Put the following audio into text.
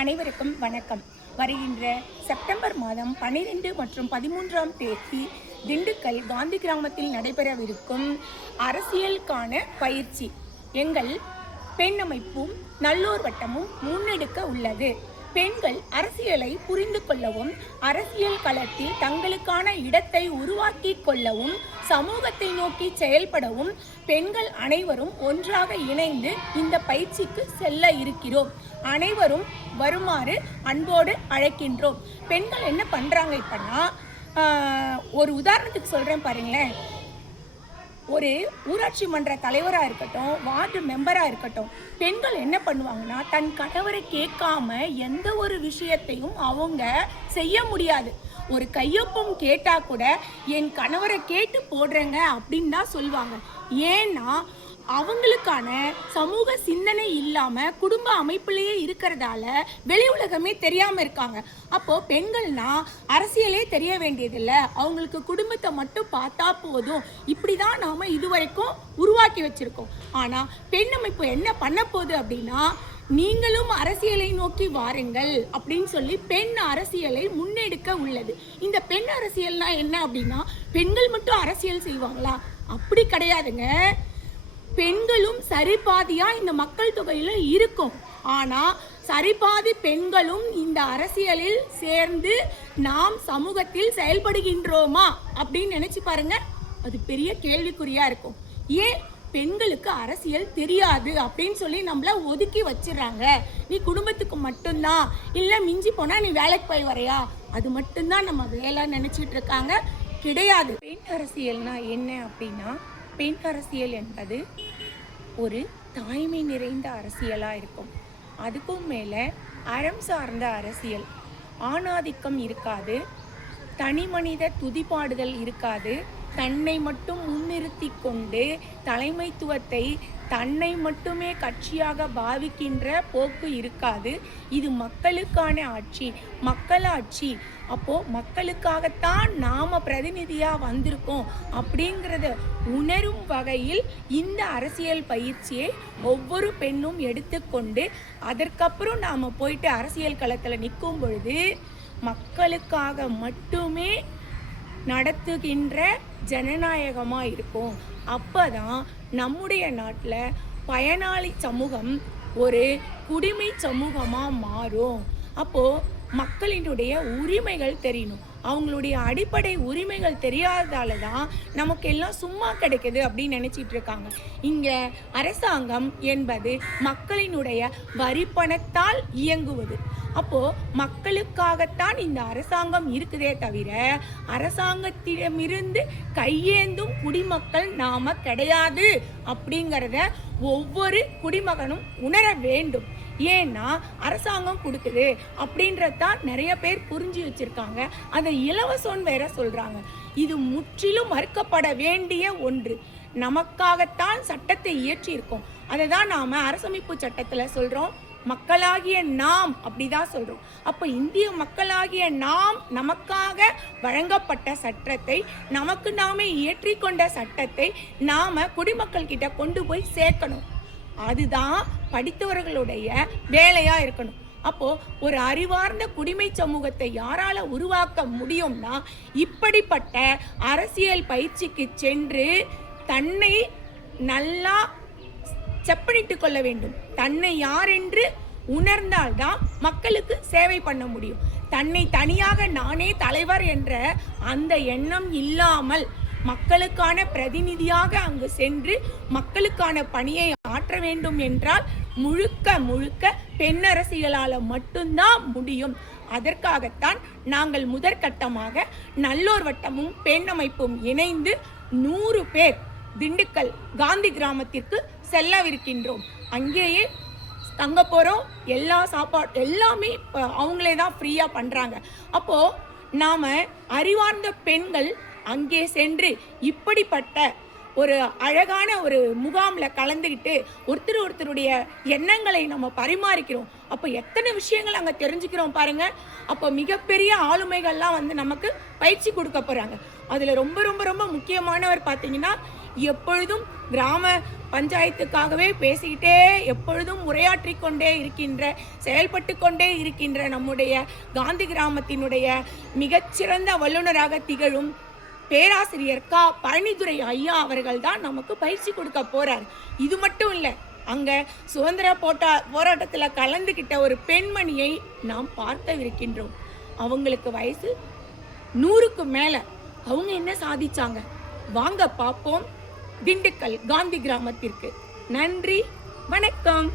அனைவருக்கும் வணக்கம். வருகின்ற செப்டம்பர் மாதம் 12 மற்றும் 13ஆம் தேதி திண்டுக்கல் காந்தி கிராமத்தில் நடைபெறவிருக்கும் அரசியலுக்கான பயிற்சி எங்கள் பெண் அமைப்பும் நல்லோர் வட்டமும் முன்னெடுக்க உள்ளது. பெண்கள் அரசியலை புரிந்து கொள்ளவும், அரசியல் களத்தில் தங்களுக்கான இடத்தை உருவாக்கி கொள்ளவும், சமூகத்தை நோக்கி செயல்படவும் பெண்கள் அனைவரும் ஒன்றாக இணைந்து இந்த பயிற்சிக்கு செல்ல இருக்கிறோம். அனைவரும் வருமாறு அன்போடு அழைக்கின்றோம். பெண்கள் என்ன பண்ணுறாங்க இப்போனா, ஒரு உதாரணத்துக்கு சொல்கிறேன் பாருங்களேன். ஒரு ஊராட்சி மன்ற தலைவராக இருக்கட்டும், வார்டு மெம்பராக இருக்கட்டும், பெண்கள் என்ன பண்ணுவாங்கன்னா, தன் கணவரை கேட்காம எந்த ஒரு விஷயத்தையும் அவங்க செய்ய முடியாது. ஒரு கையொப்பம் கேட்டால் கூட என் கணவரை கேட்டு போடுறேங்க அப்படின்னு தான் சொல்லுவாங்க. ஏன்னா அவங்களுக்கான சமூக சிந்தனை இல்லாமல் குடும்ப அமைப்புலேயே இருக்கிறதால வெளி உலகமே தெரியாமல் இருக்காங்க. அப்போது பெண்கள்னா அரசியலே தெரிய வேண்டியதில்லை, அவங்களுக்கு குடும்பத்தை மட்டும் பார்த்தா போதும், இப்படி தான் நாம் இதுவரைக்கும் உருவாக்கி வச்சுருக்கோம். ஆனால் பெண் அமைப்பு என்ன பண்ண போகுது அப்படின்னா, நீங்களும் அரசியலை நோக்கி வாருங்கள் அப்படின்னு சொல்லி பெண் அரசியலை முன்னெடுக்க உள்ளது. இந்த பெண் அரசியல்னா என்ன அப்படின்னா, பெண்கள் மட்டும் அரசியல் செய்வாங்களா? அப்படி கிடையாதுங்க. பெண்களும் சரிபாதியா இந்த மக்கள் தொகையில் இருக்கும். ஆனால் சரிபாதி பெண்களும் இந்த அரசியலில் சேர்ந்து நாம் சமூகத்தில் செயல்படுகின்றோமா அப்படின்னு நினைச்சு பாருங்க. அது பெரிய கேள்விக்குறியா இருக்கும். ஏன் பெண்களுக்கு அரசியல் தெரியாது அப்படின்னு சொல்லி நம்மள ஒதுக்கி வச்சிடறாங்க. நீ குடும்பத்துக்கு மட்டும்தான், இல்லை மிஞ்சி போனா நீ வேலைக்கு போய் வரையா, அது மட்டும்தான் நம்ம வேலை நினைச்சிட்டு இருக்காங்க. கிடையாது. பெண் அரசியல்னா என்ன அப்படின்னா, பெண் அரசியல் என்பது ஒரு தாய்மை நிறைந்த அரசியலாக இருக்கும். அதுக்கும் மேலே அறம் சார்ந்த அரசியல். ஆணாதிக்கம் இருக்காது, தனி மனித துதிப்பாடுதல் இருக்காது, தன்னை மட்டும் முன்னிறுத்தி கொண்டு தலைமைத்துவத்தை தன்னை மட்டுமே கட்சியாக பாவிக்கின்ற போக்கு இருக்காது. இது மக்களுக்கான ஆட்சி, மக்களாட்சி. அப்போது மக்களுக்காகத்தான் நாம் பிரதிநிதியாக வந்திருக்கோம் அப்படிங்கிறத உணரும் வகையில் இந்த அரசியல் பயிற்சியை ஒவ்வொரு பெண்ணும் எடுத்துக்கொண்டு அதற்கப்புறம் நாம் போயிட்டு அரசியல் களத்தில் நிற்கும் பொழுது மக்களுக்காக மட்டுமே நடத்துகின்ற ஜனநாயகமாக இருக்கும். அப்போ தான் நம்முடைய நாட்டில் பயனாளி சமூகம் ஒரு குடிமை சமூகமாக மாறும். அப்போது மக்களினுடைய உரிமைகள் தெரியணும். அவங்களுடைய அடிப்படை உரிமைகள் தெரியாததால தான் நமக்கு எல்லாம் சும்மா கிடைக்குது அப்படின்னு நினச்சிட்டு இருக்காங்க. இங்கே அரசாங்கம் என்பது மக்களினுடைய வரி பணத்தால் இயங்குவது. அப்போது மக்களுக்காகத்தான் இந்த அரசாங்கம் இருக்குதே தவிர அரசாங்கத்திடமிருந்து கையேந்தும் குடிமக்கள் நாம் கிடையாது அப்படிங்கிறத ஒவ்வொரு குடிமகனும் உணர வேண்டும். ஏன்னா அரசாங்கம் கொடுக்குது அப்படின்றதான் நிறைய பேர் புரிஞ்சு வச்சிருக்காங்க. அதை இலவசம்னு வேற சொல்றாங்க. இது முற்றிலும் மறுக்கப்பட வேண்டிய ஒன்று. நமக்காகத்தான் சட்டத்தை இயற்றியிருக்கோம். அதை தான் நாம அரசமைப்பு சட்டத்துல சொல்றோம், மக்களாகிய நாம் அப்படிதான் சொல்றோம். அப்ப இந்திய மக்களாகிய நாம் நமக்காக வழங்கப்பட்ட சட்டத்தை, நமக்கு நாமே இயற்றிக்கொண்ட சட்டத்தை நாம குடிமக்கள் கிட்ட கொண்டு போய் சேர்க்கணும். அதுதான் படித்தவர்களுடைய வேலையா இருக்கணும். அப்போ ஒரு அறிவார்ந்த குடிமை சமூகத்தை யாரால உருவாக்க முடியும்னா, இப்படிப்பட்ட அரசியல் பயிற்சிக்கு சென்று தன்னை நல்லா செப்பனிட்டு கொள்ள வேண்டும். தன்னை யார் என்று உணர்ந்தால்தான் மக்களுக்கு சேவை பண்ண முடியும். தன்னை தனியாக நானே தலைவர் என்ற அந்த எண்ணம் இல்லாமல் மக்களுக்கான பிரதிநிதியாக அங்கு சென்று மக்களுக்கான பணியை ஆற்ற வேண்டும் என்றால் முழுக்க முழுக்க பெண் அரசியலால் மட்டும்தான் முடியும். அதற்காகத்தான் நாங்கள் முதற்கட்டமாக நல்லோர் வட்டமும் பெண் அமைப்பும் இணைந்து 100 பேர் திண்டுக்கல் காந்தி கிராமத்திற்கு செல்லவிருக்கின்றோம். அங்கேயே தங்க போகிறோம். எல்லா சாப்பாடு எல்லாமே அவங்களே தான் ஃப்ரீயாக பண்ணுறாங்க. அப்போது நாம் அறிவார்ந்த பெண்கள் அங்கே சென்று இப்படிப்பட்ட ஒரு அழகான ஒரு முகாமில் கலந்துக்கிட்டு ஒருத்தருடைய எண்ணங்களை நம்ம பரிமாறிக்கிறோம். அப்போ எத்தனை விஷயங்கள் அங்கே தெரிஞ்சுக்கிறோம் பாருங்க. அப்போ மிகப்பெரிய ஆளுமைகள்லாம் நமக்கு பயிற்சி கொடுக்க போகிறாங்க. அதில் ரொம்ப ரொம்ப ரொம்ப முக்கியமானவர் பார்த்தீங்கன்னா எப்பொழுதும் கிராம பஞ்சாயத்துக்காகவே பேசிக்கிட்டே எப்பொழுதும் உரையாற்றி கொண்டே இருக்கின்ற செயல்பட்டு கொண்டே இருக்கின்ற நம்முடைய காந்தி கிராமத்தினுடைய மிகச்சிறந்த வல்லுநராக திகழும் பேராசிரியர் பழனிதுரை ஐயா அவர்கள் தான் நமக்கு பயிற்சி கொடுக்க போறார். இது மட்டும் இல்லை, அங்க சுதந்திர போராட்டத்தில் கலந்துகிட்ட ஒரு பெண்மணியை நாம் பார்க்கவிருக்கின்றோம். அவங்களுக்கு வயசு 100க்கு மேல. அவங்க என்ன சாதிச்சாங்க வாங்க பார்ப்போம். திண்டுக்கல் காந்தி கிராமத்திற்கு. நன்றி, வணக்கம்.